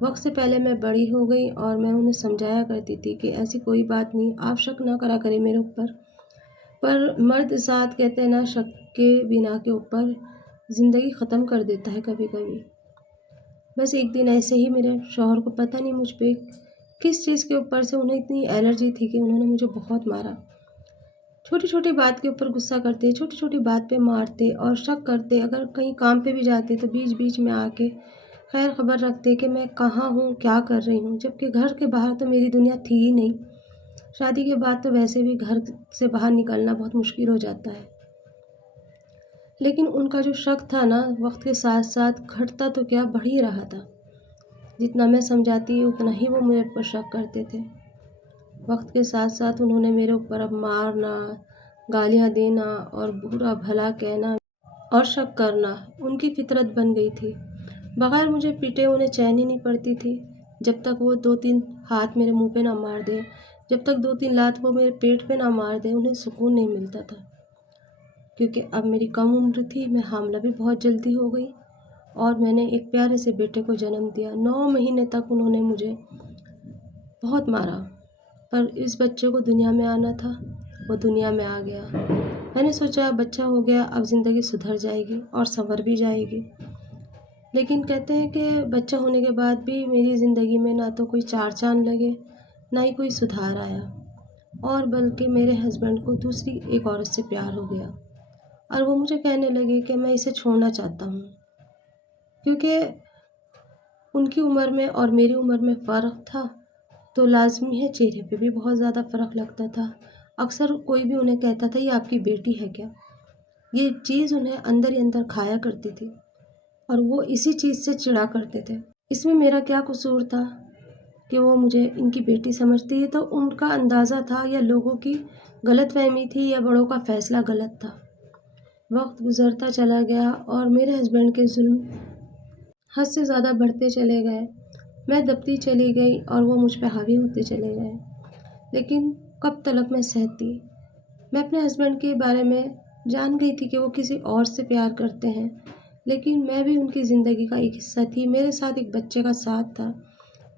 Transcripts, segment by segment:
وقت سے پہلے میں بڑی ہو گئی اور میں انہیں سمجھایا کرتی تھی کہ ایسی کوئی بات نہیں، آپ شک نہ کرا کریں میرے اوپر۔ پر مرد ذات کہتے ہیں نا، شک کے بنا کے اوپر زندگی ختم کر دیتا ہے کبھی کبھی۔ بس ایک دن ایسے ہی میرے شوہر کو پتہ نہیں مجھ پہ کس چیز کے اوپر سے انہیں اتنی الرجی تھی کہ انہوں نے مجھے بہت مارا۔ چھوٹی چھوٹی بات کے اوپر غصہ کرتے، چھوٹی چھوٹی بات پہ مارتے اور شک کرتے۔ اگر کہیں کام پہ بھی جاتے تو بیچ بیچ میں آ کے خیر خبر رکھتے کہ میں کہاں ہوں، کیا کر رہی ہوں، جبکہ گھر کے باہر تو میری دنیا تھی ہی نہیں۔ شادی کے بعد تو ویسے بھی گھر سے باہر نکلنا بہت مشکل ہو جاتا ہے، لیکن ان کا جو شک تھا نا، وقت کے ساتھ ساتھ گھٹتا تو کیا، بڑھ ہی رہا تھا۔ جتنا میں سمجھاتی اتنا ہی وہ میرے اوپر شک کرتے تھے۔ وقت کے ساتھ ساتھ انہوں نے میرے اوپر اب مارنا، گالیاں دینا اور برا بھلا کہنا اور شک کرنا ان کی فطرت بن گئی تھی۔ بغیر مجھے پیٹے انہیں چین ہی نہیں پڑتی تھی۔ جب تک وہ 2-3 ہاتھ میرے منہ پہ نہ مار دے، جب تک 2-3 لات وہ میرے پیٹ پہ نہ مار دے، انہیں سکون نہیں ملتا تھا۔ کیونکہ اب میری کم عمر تھی، میں حاملہ بھی بہت جلدی ہو گئی اور میں نے ایک پیارے سے بیٹے کو جنم دیا۔ 9 مہینے تک انہوں نے مجھے بہت مارا، پر اس بچے کو دنیا میں آنا تھا، وہ دنیا میں آ گیا۔ میں نے سوچا بچہ ہو گیا، اب زندگی سدھر جائے گی اور سنور بھی جائے گی۔ لیکن کہتے ہیں کہ بچہ ہونے کے بعد بھی میری زندگی میں نہ تو کوئی چار چاند لگے، نہ ہی کوئی سدھار آیا، اور بلکہ میرے ہسبینڈ کو دوسری ایک عورت سے پیار ہو گیا اور وہ مجھے کہنے لگے کہ میں اسے چھوڑنا چاہتا ہوں۔ کیونکہ ان کی عمر میں اور میری عمر میں فرق تھا تو لازمی ہے چہرے پہ بھی بہت زیادہ فرق لگتا تھا۔ اکثر کوئی بھی انہیں کہتا تھا یہ آپ کی بیٹی ہے کیا؟ یہ چیز انہیں اندر ہی اندر کھایا کرتی تھی اور وہ اسی چیز سے چڑا کرتے تھے۔ اس میں میرا کیا قصور تھا کہ وہ مجھے ان کی بیٹی سمجھتی ہے؟ تو ان کا اندازہ تھا یا لوگوں کی غلط فہمی تھی یا بڑوں کا فیصلہ غلط تھا۔ وقت گزرتا چلا گیا اور میرے ہسبینڈ کے ظلم حد سے زیادہ بڑھتے چلے گئے۔ میں دبتی چلی گئی اور وہ مجھ پہ حاوی ہوتے چلے گئے۔ لیکن کب تلک میں سہتی؟ میں اپنے ہسبینڈ کے بارے میں جان گئی تھی کہ وہ کسی اور سے پیار کرتے ہیں، لیکن میں بھی ان کی زندگی کا ایک حصہ تھی۔ میرے ساتھ ایک بچے کا ساتھ تھا۔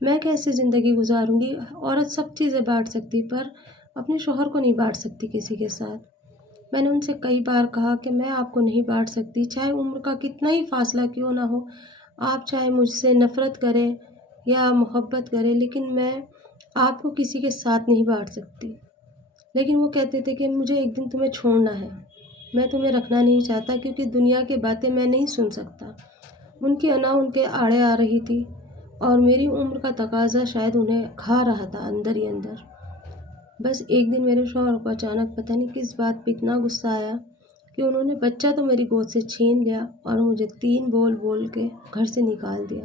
میں کیسے زندگی گزاروں گی؟ عورت سب چیزیں بانٹ سکتی پر اپنے شوہر کو نہیں بانٹ سکتی کسی کے ساتھ۔ میں نے ان سے کئی بار کہا کہ میں آپ کو نہیں بانٹ سکتی، چاہے عمر کا کتنا ہی فاصلہ کیوں نہ ہو، آپ چاہے مجھ سے نفرت کریں یا محبت کریں، لیکن میں آپ کو کسی کے ساتھ نہیں بانٹ سکتی۔ لیکن وہ کہتے تھے کہ مجھے ایک دن تمہیں چھوڑنا ہے، میں تمہیں رکھنا نہیں چاہتا، کیونکہ دنیا کی باتیں میں نہیں سن سکتا۔ ان کی انا ان کے آڑے آ رہی تھی اور میری عمر کا تقاضا شاید انہیں کھا رہا تھا اندر ہی اندر۔ بس ایک دن میرے شوہر کو اچانک پتہ نہیں کس بات پہ اتنا غصہ آیا کہ انہوں نے بچہ تو میری گود سے چھین لیا اور مجھے 3 بول بول کے گھر سے نکال دیا۔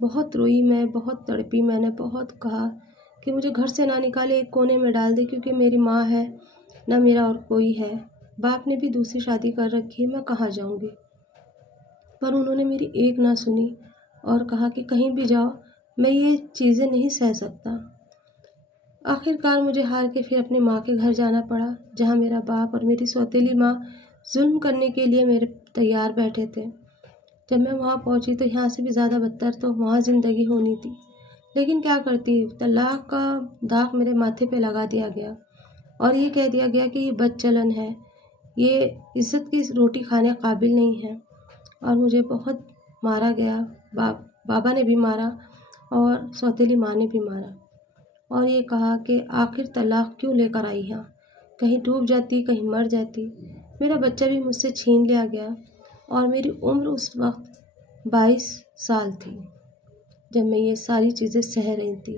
بہت روئی میں، بہت تڑپی، میں نے بہت کہا کہ مجھے گھر سے نہ نکالے، ایک کونے میں ڈال دے، کیونکہ میری ماں ہے، نہ میرا اور کوئی ہے، باپ نے بھی دوسری شادی کر رکھی ہے، میں کہاں جاؤں گی؟ پر انہوں نے میری ایک نہ سنی اور کہا کہ کہیں بھی جاؤ، میں یہ چیزیں نہیں سہ سکتا۔ آخر کار مجھے ہار کے پھر اپنی ماں کے گھر جانا پڑا، جہاں میرا باپ اور میری سوتیلی ماں ظلم کرنے کے لیے میرے تیار بیٹھے تھے۔ جب میں وہاں پہنچی تو یہاں سے بھی زیادہ بدتر تو وہاں زندگی ہونی تھی، لیکن کیا کرتی، طلاق کا داغ میرے ماتھے پہ لگا دیا گیا اور یہ کہہ دیا گیا کہ یہ بد چلن ہے، یہ عزت کی روٹی کھانے قابل نہیں ہے، اور مجھے بہت مارا گیا۔ بابا نے بھی مارا اور سوتیلی ماں نے بھی مارا، اور یہ کہا کہ آخر طلاق کیوں لے کر آئی ہے، کہیں ڈوب جاتی، کہیں مر جاتی۔ میرا بچہ بھی مجھ سے چھین لیا گیا اور میری عمر اس وقت 22 سال تھی جب میں یہ ساری چیزیں سہ رہی تھی۔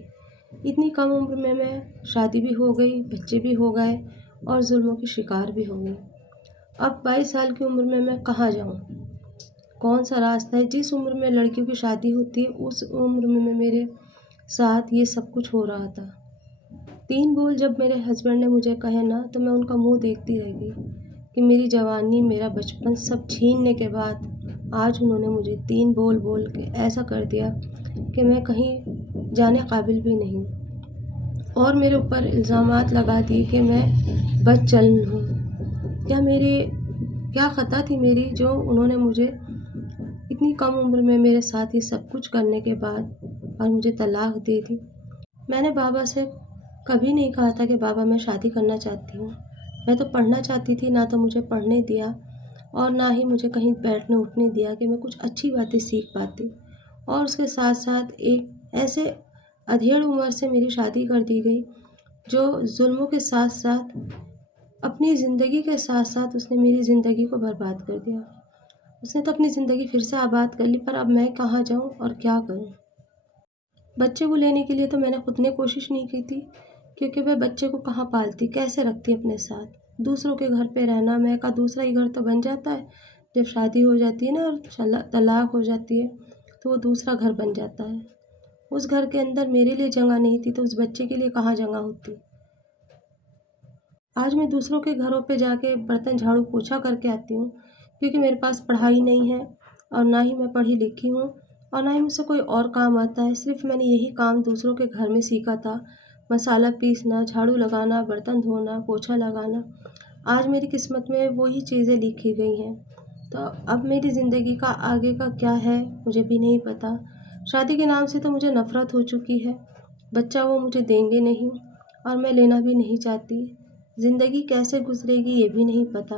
اتنی کم عمر میں شادی بھی ہو گئی، بچے بھی ہو گئے اور ظلموں کی شکار بھی ہو گئی۔ اب 22 سال کی عمر میں کہاں جاؤں؟ کون سا راستہ ہے؟ جس عمر میں لڑکیوں کی شادی ہوتی ہے اس عمر میں میرے ساتھ یہ سب کچھ ہو رہا تھا۔ 3 بول جب میرے ہسبینڈ نے مجھے کہے نا تو میں ان کا منہ دیکھتی رہ گئی کہ میری جوانی، میرا بچپن سب چھیننے کے بعد آج انہوں نے مجھے 3 بول بول کے ایسا کر دیا کہ میں کہیں جانے قابل بھی نہیں، اور میرے اوپر الزامات لگا دیے کہ میں بد چلن ہوں۔ کیا خطا تھی میری جو انہوں نے مجھے اتنی کم عمر میں میرے ساتھ یہ سب کچھ کرنے کے بعد اور مجھے طلاق دے دی۔ میں نے بابا سے کبھی نہیں کہا تھا کہ بابا میں شادی کرنا چاہتی ہوں۔ میں تو پڑھنا چاہتی تھی، نہ تو مجھے پڑھنے دیا اور نہ ہی مجھے کہیں بیٹھنے اٹھنے دیا کہ میں کچھ اچھی باتیں سیکھ پاتی۔ اور اس کے ساتھ ساتھ ایک ایسے ادھیڑ عمر سے میری شادی کر دی گئی جو ظلموں کے ساتھ ساتھ اپنی زندگی کے ساتھ ساتھ اس نے میری زندگی کو برباد کر دیا۔ اس نے تو اپنی زندگی پھر سے آباد کر لی، پر اب میں کہاں جاؤں اور کیا کروں؟ بچے کو لینے کے لیے تو میں نے خود نے کوشش نہیں کی تھی، کیونکہ میں بچے کو کہاں پالتی، کیسے رکھتی اپنے ساتھ؟ دوسروں کے گھر پہ رہنا، میں کا دوسرا ہی گھر تو بن جاتا ہے جب شادی ہو جاتی ہے نا اور طلاق ہو جاتی ہے تو وہ دوسرا گھر بن جاتا ہے۔ اس گھر کے اندر میرے لیے جگہ نہیں تھی تو اس بچے کے لیے کہاں جگہ ہوتی؟ آج میں دوسروں کے گھروں پہ جا کے برتن جھاڑو پوچھا کر کے آتی ہوں، کیونکہ میرے پاس پڑھائی نہیں ہے اور نہ ہی میں پڑھی لکھی ہوں اور نہ ہی مجھ سے کوئی اور کام آتا ہے۔ صرف میں نے یہی کام دوسروں کے گھر میں سیکھا تھا، مسالہ پیسنا، جھاڑو لگانا، برتن دھونا، پوچھا لگانا۔ آج میری قسمت میں وہی چیزیں لکھی گئی ہیں، تو اب میری زندگی کا آگے کا کیا ہے مجھے بھی نہیں پتہ۔ شادی کے نام سے تو مجھے نفرت ہو چکی ہے، بچہ وہ مجھے دیں گے نہیں اور میں لینا بھی نہیں چاہتی۔ زندگی کیسے گزرے گی یہ بھی نہیں پتہ۔